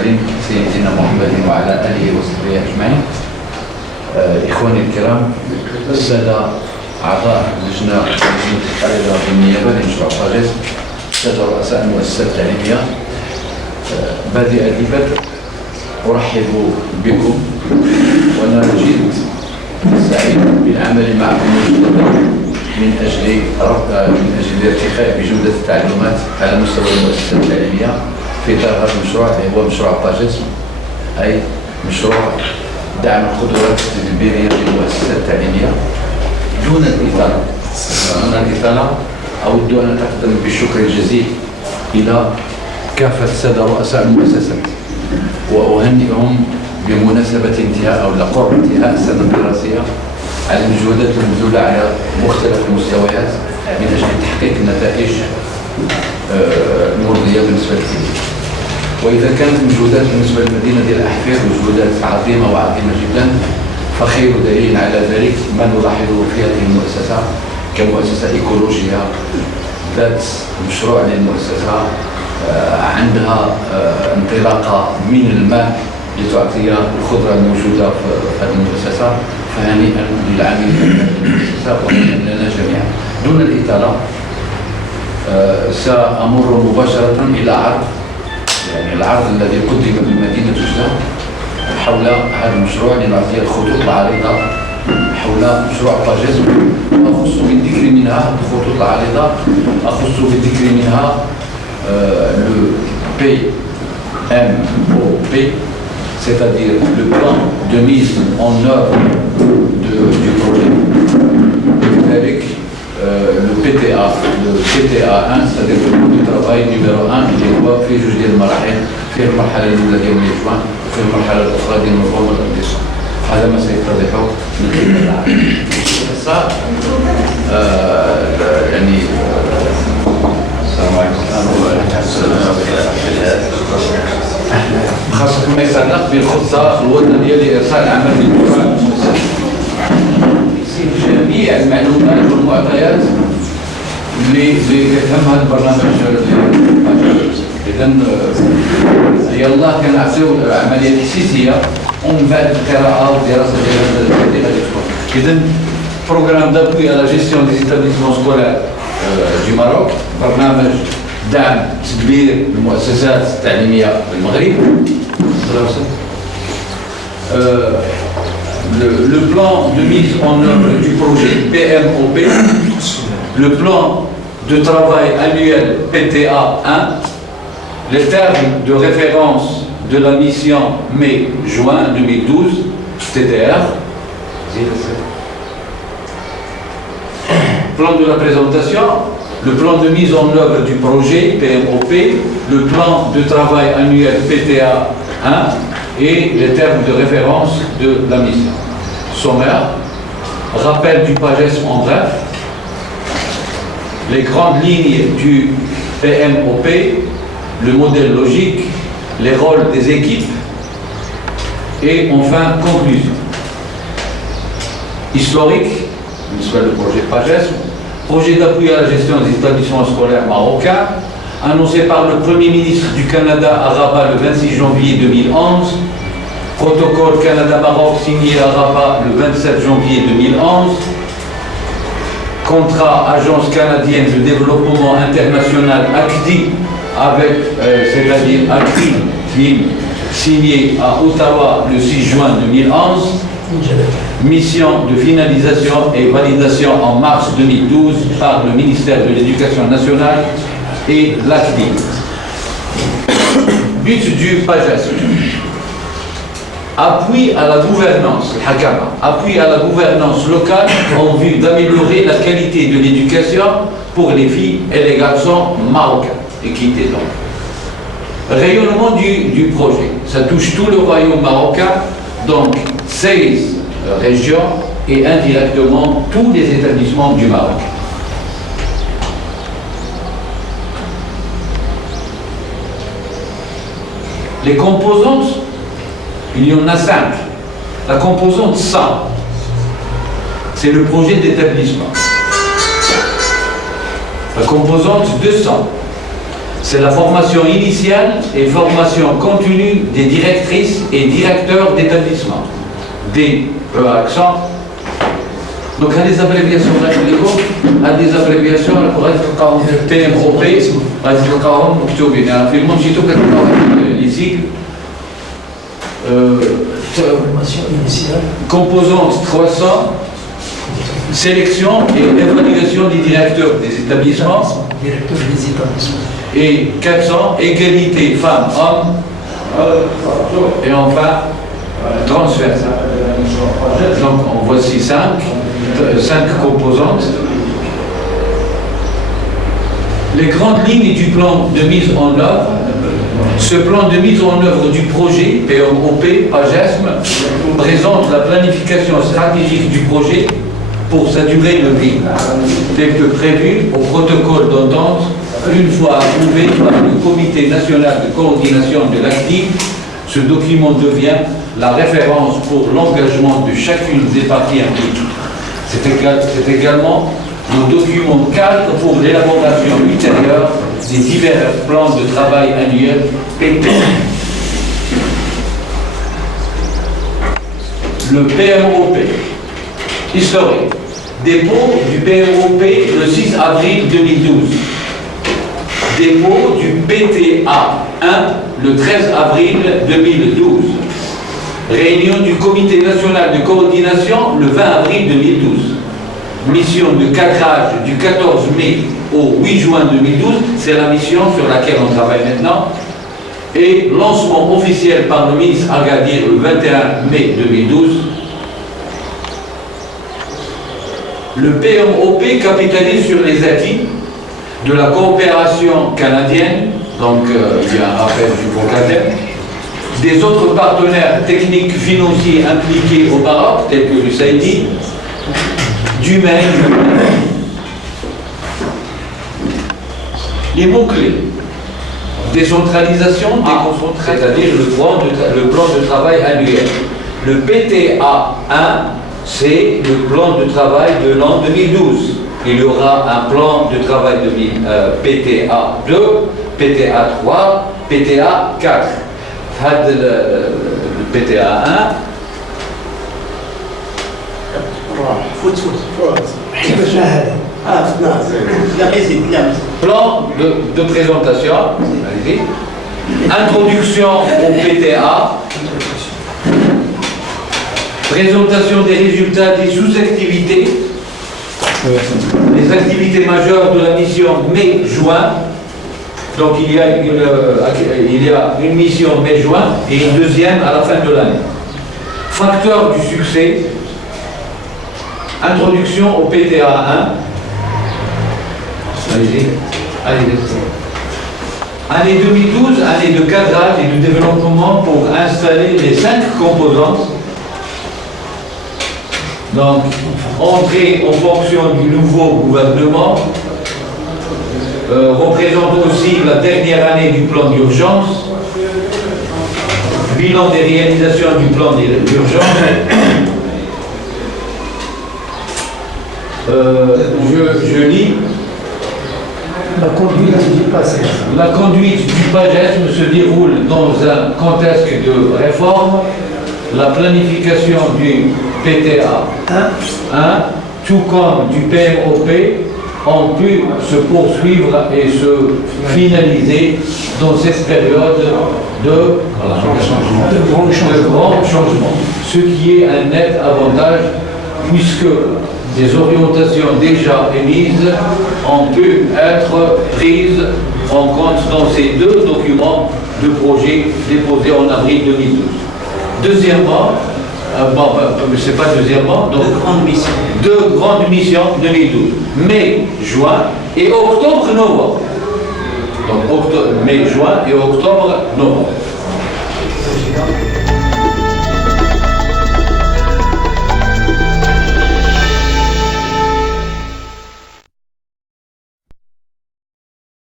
المرسلين سيدنا محمد وعلى آله وصحبه أجمعين. إخواني الكرام، السادة أعضاء لجنة الحائلة بالنيابة لمشروع باجيس، السادة رؤساء المؤسسات التعليمية، بادئ البدء أرحب بكم وأنا جد سعيد بالعمل معكم من أجل الارتقاء بجودة التعليمات على مستوى المؤسسات التعليمية في إطار هذا المشروع اللي هو مشروع باجيس، أي مشروع دعم القدرات التدبيرية للمؤسسات التعليمية. دون الإطالة أود أن أتقدم بالشكر الجزيل إلى كافة السادة رؤساء المؤسسات وأهنئهم بمناسبة انتهاء أو لقرب انتهاء السنة الدراسية على المجهودات المبذولة على مختلف المستويات من أجل تحقيق نتائج مرضية بالنسبة للجميع. وإذا كانت المجهودات بالنسبة للمدينة ديال أحفير مجهودات وعظيمة جدا، فخير دليل على ذلك ما نلاحظه في هذه المؤسسة كمؤسسة إيكولوجية ذات مشروع للمؤسسة عندها انطلاقة من الماء لتعطي الخضرة الموجودة في هذه المؤسسة، فهنيئا للعاملين في المؤسسة وهنيئا لنا جميعا. دون الإطالة سأمر مباشرة إلى عرض، يعني العرض الذي قدم بمدينة جدة حول هذا المشروع لنعطي الخطوط العريضة حول مشروع باجيس. أخص بالذكر منها الخطوط العريضة، أخص بالذكر منها le PMOP, c'est-à-dire le plan de mise en œuvre du projet. Avec le PTA, le PTA1, c'est-à-dire le plan de travail numéro 1 اللي هو في جوج ديال المراحل، في المرحلة الأولى ديال الإجماع وفي المرحلة الأخرى ديال المفهوم والاقتصاد. هذا ما سيتضح من خلال العمل. يعني السلام عليكم. خاصة ما يتعلق بالخطة الوطنية لإرسال العمل للمشروع المؤسسي. جميع المعلومات والمعطيات اللي كتهم هذا البرنامج. إذا يلاه كنعطيو عملية تحسيسية ومن بعد القراءة والدراسة ديال هذا الأسبوع. إذا programme d'appui à la gestion des établissements scolaires du Maroc، برنامج دعم تدبير المؤسسات التعليمية في المغرب. Le plan de mise en œuvre du projet PMOP, le plan de travail annuel PTA1, les termes de référence de la mission mai-juin 2012, TDR, plan de la présentation, le plan de mise en œuvre du projet PMOP, le plan de travail annuel PTA1 et les termes de référence de la mission. Sommaire, rappel du PAGES en bref, les grandes lignes du PMOP, le modèle logique, les rôles des équipes et enfin conclusion. Historique, le projet PAGES, projet d'appui à la gestion des établissements scolaires marocains, annoncé par le Premier ministre du Canada à Rabat le 26 janvier 2011, protocole Canada-Maroc signé à Rabat le 27 janvier 2011, contrat Agence canadienne de développement international ACDI avec, c'est-à-dire ACDI, signé à Ottawa le 6 juin 2011, mission de finalisation et validation en mars 2012 par le ministère de l'Éducation nationale et l'ACDI. But du PAGES: appui à la gouvernance, appui à la gouvernance locale en vue d'améliorer la qualité de l'éducation pour les filles et les garçons marocains. Équité donc. Rayonnement du projet, ça touche tout le royaume marocain, donc 16 régions et indirectement tous les établissements du Maroc. Les composantes, il y en a 5. La composante 100, c'est le projet d'établissement. La composante 200, C'est la formation initiale et formation continue des directrices et directeurs d'établissement. Des accent. Donc, il y a des abréviations il y a des abréviations pour être PMOP, les sigles. Formation initiale. Composante 300, sélection et évaluation des directeurs des établissements. Directeur des établissements. Et 400, égalité femmes-hommes. Et enfin, transfert. Donc, en voici 5 composantes. Les grandes lignes du plan de mise en œuvre. Ce plan de mise en œuvre du projet PMOP, PAGESM, présente la planification stratégique du projet pour sa durée de vie, tel que prévu au protocole d'entente, une fois approuvé par le Comité national de coordination de l'ACTI. Ce document devient la référence pour l'engagement de chacune des parties impliquées. C'est également le document cadre pour l'élaboration ultérieure des divers plans de travail annuels PT. Le PMOP. Historique. Dépôt du PMOP le 6 avril 2012. Dépôt du PTA 1 le 13 avril 2012. Réunion du Comité national de coordination le 20 avril 2012. Mission de cadrage du 14 mai au 8 juin 2012, c'est la mission sur laquelle on travaille maintenant. Et lancement officiel par le ministre Agadir le 21 mai 2012. Le PMOP capitalise sur les acquis de la coopération canadienne, donc il y a un rappel du Bocadem, des autres partenaires techniques financiers impliqués au Maroc, tels que le Saïdi, du Maine. Les mots-clés. Décentralisation, c'est-à-dire le plan de travail annuel. Le PTA 1, c'est le plan de travail de l'an 2012. Il y aura un plan de travail de PTA 2, PTA 3, PTA 4. Le PTA 1. Plan de présentation. Introduction au PTA. Présentation des résultats des sous-activités. Les activités majeures de la mission mai-juin. Donc il y a une mission mai-juin et une deuxième à la fin de l'année. Facteur du succès. Introduction au PTA 1. Allez-y. Année 2012, année de cadrage et de développement pour installer les 5 composantes. Donc, entrée en fonction du nouveau gouvernement, représente aussi la dernière année du plan d'urgence, bilan des réalisations du plan d'urgence. Je lis. La conduite du passé. La conduite du PAGESM se déroule dans un contexte de réforme. La planification du PTA 1, tout comme du PMOP, ont pu se poursuivre et se finaliser dans cette période de grands changements. Ce qui est un net avantage puisque des orientations déjà émises ont pu être prises en compte dans ces 2 documents de projet déposés en avril 2012. Deuxièmement, c'est pas deuxièmement, donc 2 grandes missions 2012, mai, juin et octobre, novembre. Donc mai, juin et octobre, novembre.